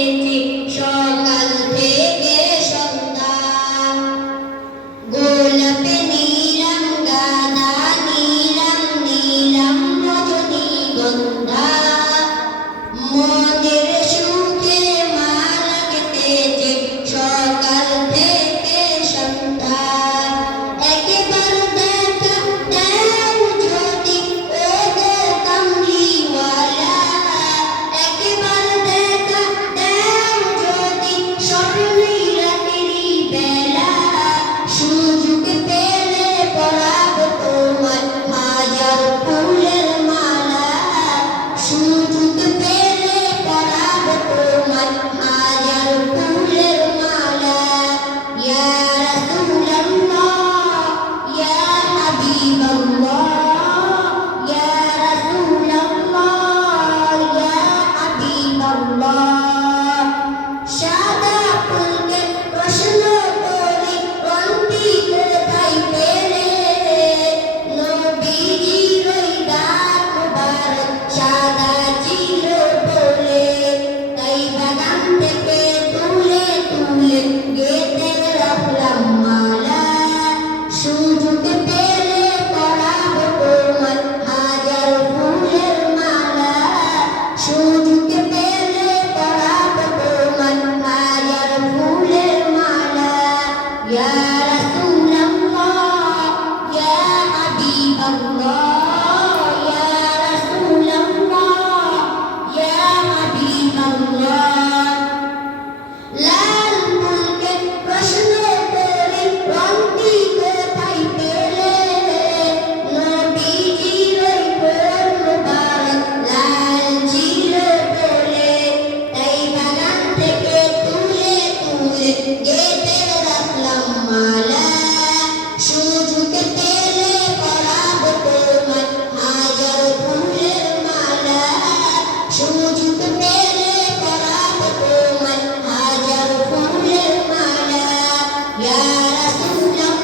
gente. entender Essa mulher